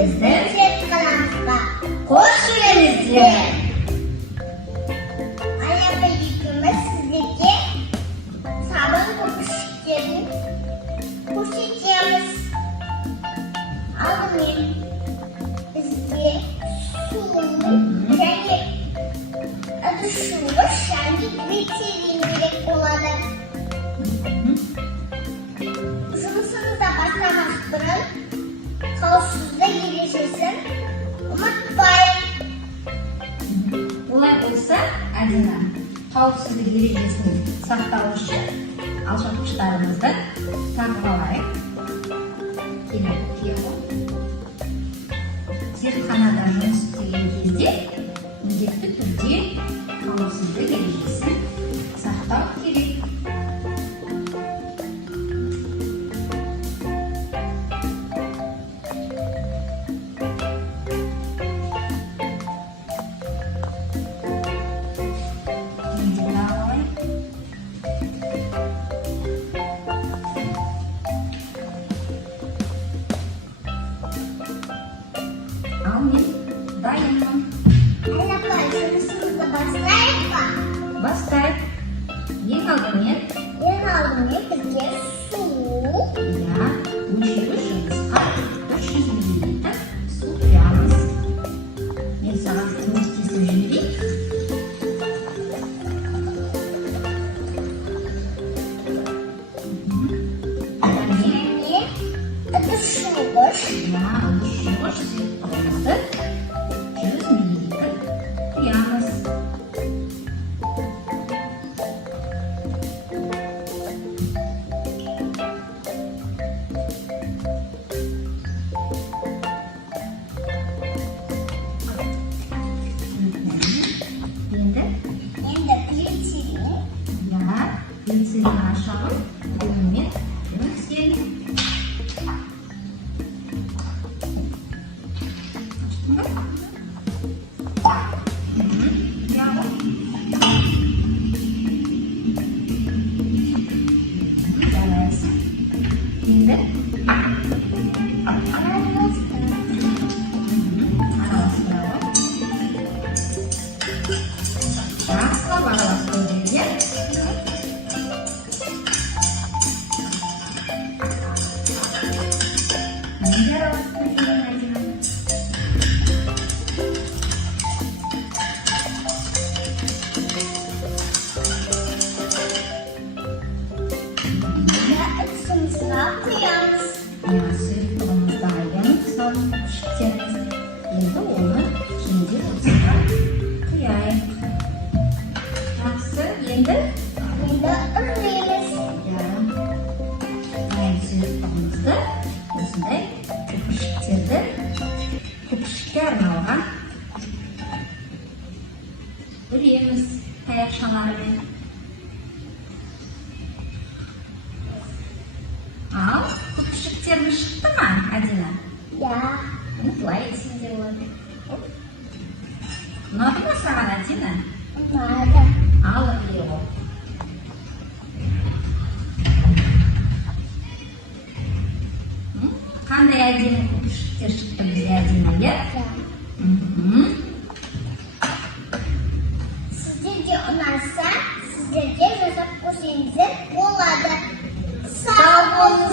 біздің зертханамызға қош келдіңіздер. Аяпа екеуміз сіздерге сабын көпіршіктерін көрсетеміз. Алдымен бізге суын және ыдыс және глицерин керек болады. Жұмысымызды бастамас бұрын қауіпсіздік ережесін ұмытпайық. Олай болса, Әдина, қауіпсіздік ережесін сақтау үшін алшатқыштарымызды тағып алайық. Зертханада жұмыс істеген кезде міндетті түрде қауіпсіздік ережесін сақтау керек. Ал мен дайынмын. Аяпа, жұмысымызды бастайық па? Бастайық. Ең алдымен бізге су. Мөлшері жынысқа 300 мл су құямыз. Мен саған көмектесіп жіберейін. Және ыдыс жуғыш. Ыдыс жуғыш сұйықтығымызды 100 мл құямыз. Енді глицерин. Глицерин ашамын. Бұнымен өңсен. Енді жақсылап араластыру керек. Неге араластыру керек, Әдина? Ыдысымызға құямыз. Сұйықтығымыз дайын, сабын көпіршіктеріміз. Енді оны кенде ыдысқа құяйық. Жақсы, енді үрлейміз. Сұйықтығымызды осындай көпіршікке арналған үреміз таяқшаларымен. Ал көпіршіктеріміз шықты ма, Әдина? Былай есіңде болады. Ұнады ма саған, Әдина? Ұнады. Ал үрлей ол. Қандай әдемі көпіршіктер шықты бізде, Әдина, иә? Сіздерге ұнаса, сіздерге жазып көрсеңіздер болады. Сау болыңыз.